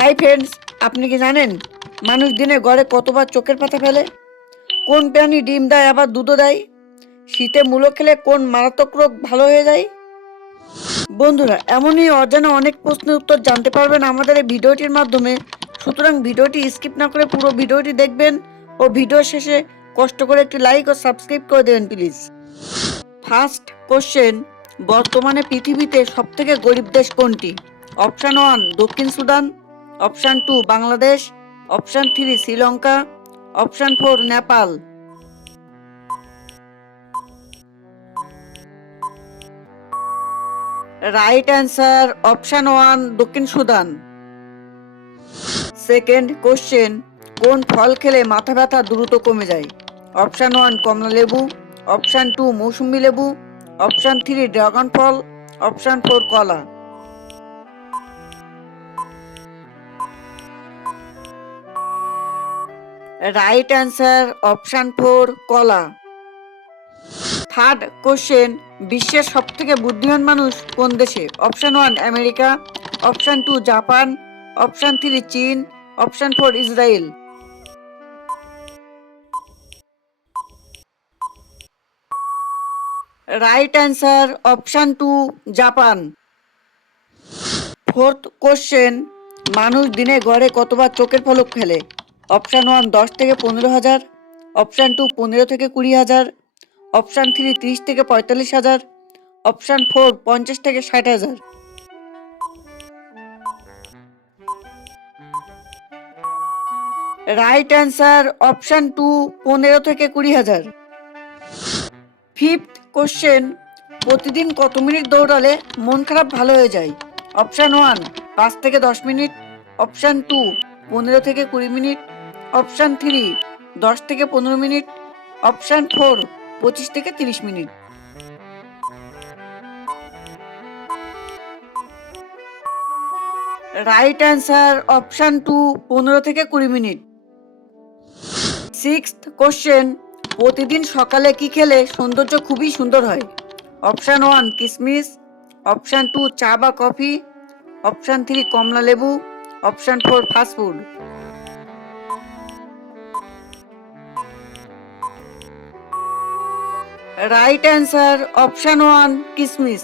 Hi friends আপনি কি জানেন? মানুষ দিনে গড়ে কতবার চোখের পাতা ফেলে? কোন প্রাণী ডিম দেয়, আবার দুধও দেয়? শীতে মূলো খেলে কোন মারাত্মক রোগ ভালো হয়ে যায়? বন্ধুরা, এমনই অজানা অনেক প্রশ্নের উত্তর জানতে পারবেন আমাদের এই ভিডিওটির মাধ্যমে। সুতরাং ভিডিওটি স্কিপ না করে পুরো ভিডিওটি দেখবেন ও ভিডিও শেষে কষ্ট করে একটি লাইক ও সাবস্ক্রাইব করে দেবেন, প্লিজ। ফার্স্ট কোশ্চেন বর্তমানে পৃথিবীতে সবথেকে গরিব দেশ কোনটি? অপশান ওয়ান দক্ষিণ Sudan. Option two Bangladesh, option three Sri Lanka, option four Nepal. Right answer option one দক্ষিণ সুদান। সেকেন্ড কোশ্চেন, কোন ফল খেলে মাথা ব্যথা দ্রুত কমে যায়? অপশান ওয়ান কমলা লেবু, অপশান টু মৌসুম্বি লেবু, অপশান থ্রি ড্রাগন ফল, অপশান ফোর কলা। রাইট অ্যান্সার অপশান ফোর কলা। থার্ড কোশ্চেন বিশ্বের সব থেকে বুদ্ধিমান মানুষ কোন দেশে? Option one America option two Japan option three চীন option four Israel right answer option two Japan fourth question মানুষ দিনে গড়ে কতবার চোখের ফলক ফেলে? অপশান ওয়ান দশ থেকে পনেরো হাজার। অপশান টু পনেরো থেকে কুড়ি হাজার। অপশান থ্রি তিরিশ থেকে পঁয়তাল্লিশ হাজার। অপশান ফোর পঞ্চাশ থেকে ষাট হাজার। রাইট অ্যান্সার অপশান টু পনেরো থেকে কুড়ি হাজার। ফিফথ কোশ্চেন প্রতিদিন কত মিনিট দৌড়ালে মন খারাপ ভালো হয়ে যায়? অপশান ওয়ান পাঁচ থেকে দশ মিনিট। অপশান টু পনেরো থেকে কুড়ি মিনিট। অপশান থ্রি, দশ থেকে পনেরো মিনিট। অপশান ফোর, পঁচিশ থেকে তিরিশ minute. Right answer option two, পনেরো থেকে কুড়ি মিনিট। সিক্সথ কোশ্চেন, প্রতিদিন সকালে কি খেলে সৌন্দর্য খুবই সুন্দর হয়? অপশান ওয়ান, কিসমিস। অপশান টু, চা বা কফি। অপশান থ্রি, কমলা লেবু। Option four fast food right answer option one কিসমিস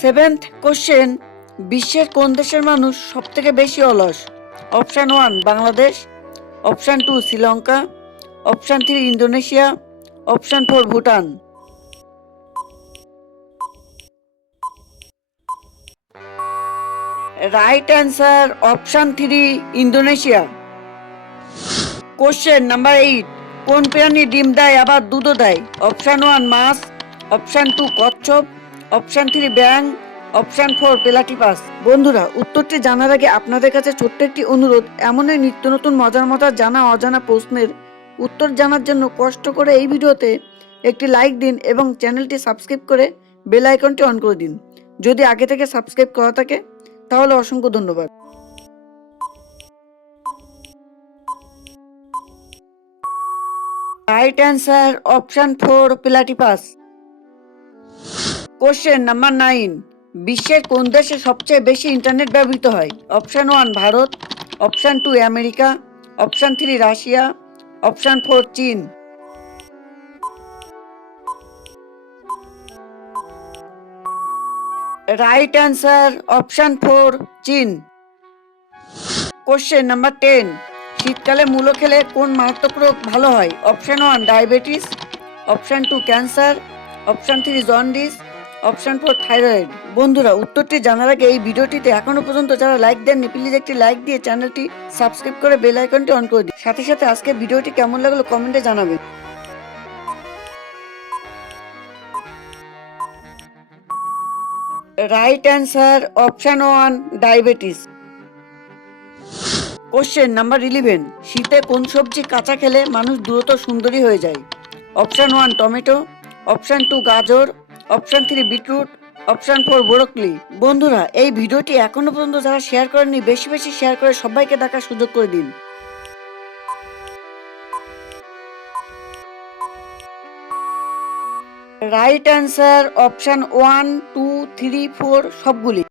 সেভেন্থ কোশ্চেন বিশ্বের কোন দেশের মানুষ সব থেকে বেশি অলস? Option one Bangladesh option two Sri Lanka option three Indonesia option four Bhutan right answer option three Indonesia question number eight কোন প্রাণী ডিম দেয়, আবার দুধও দেয়? অপশান ওয়ান মাছ। অপশান টু কচ্ছপ। অপশান থ্রি ব্যাং অপশান ফোর পেলাটিপাস বন্ধুরা, উত্তরটি জানার আগে আপনাদের কাছে ছোট্ট একটি অনুরোধ। এমনই নিত্য নতুন মজার মজার জানা অজানা প্রশ্নের উত্তর জানার জন্য কষ্ট করে এই ভিডিওতে একটি লাইক দিন এবং চ্যানেলটি সাবস্ক্রাইব করে বেল আইকনটি অন করে দিন। যদি আগে থেকে সাবস্ক্রাইব করা থাকে, তাহলে অসংখ্য ধন্যবাদ। Right answer option four platypus question number nine বিশ্বের কোন দেশে সবচেয়ে বেশি ইন্টারনেট ব্যবহৃত হয়? Option one Bharat. Option two America. Option three Russia. Option four চীন। রাইট অ্যান্সার অপশান ফোর চীন। কোশ্চেন নাম্বার টেন শীতকালে মূলো খেলে কোন মারাত্মক রোগ ভালো হয়? Option one diabetes option two cancer option three jaundice option four thyroid বন্ধুরা, উত্তরটি জানার আগে এই ভিডিওটিতে এখনও পর্যন্ত যারা লাইক দেননি প্লিজ একটি লাইক দিয়ে চ্যানেলটি সাবস্ক্রাইব করে বেল আইকনটি অন করে দিন। সাথে সাথে আজকে ভিডিওটি কেমন লাগল কমেন্টে জানাবেন। Right answer option one diabetes question number eleven শীতে কোন সবজি কাঁচা খেলে মানুষ দ্রুত সুন্দরী হয়ে যায়? Option one tomato option two গাজর. Option three beetroot option four broccoli বন্ধুরা, এই ভিডিওটি এখনও পর্যন্ত যারা শেয়ার করেননি, বেশি বেশি শেয়ার করে সবাইকে দেখার সুযোগ করে দিন। Right answer option one two three four সবগুলি।